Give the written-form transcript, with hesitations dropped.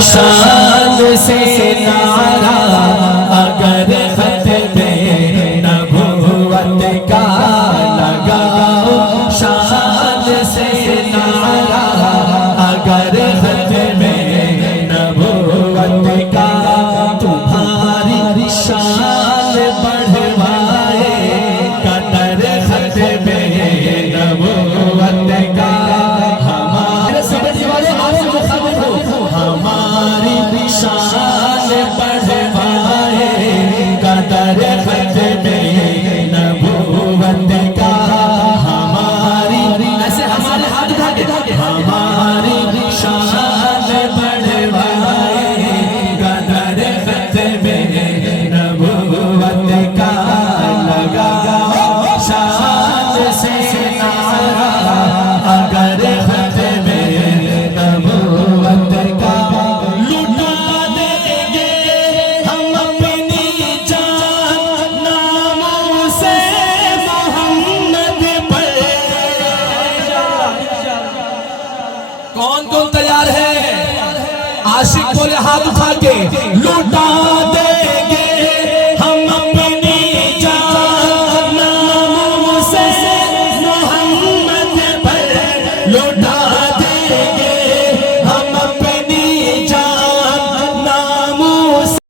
شان سے نعرہ اگر ختم نبوت کا لگاؤ، شان سے نعرہ اگر ختم نبوت کا، تمہاری شان بڑھوائے قدر ختم نبوت کا، ہمارے سمجھ والے ہماری شان بڑھوائے قدر ختم نبوت کا، ہماری ایسے ہمارے ہاتھ اٹھا کے ہماری شان بڑھوائے قدر ختم نبوت کا، لگاؤ شان سے نعرہ اگر ختم نبوت کا، لٹا دیں گے ہم اپنی جان نام سے محمد پر۔ کون کون تیار ہے؟ عاشق بولے ہاتھ اٹھا کے، لٹا دیں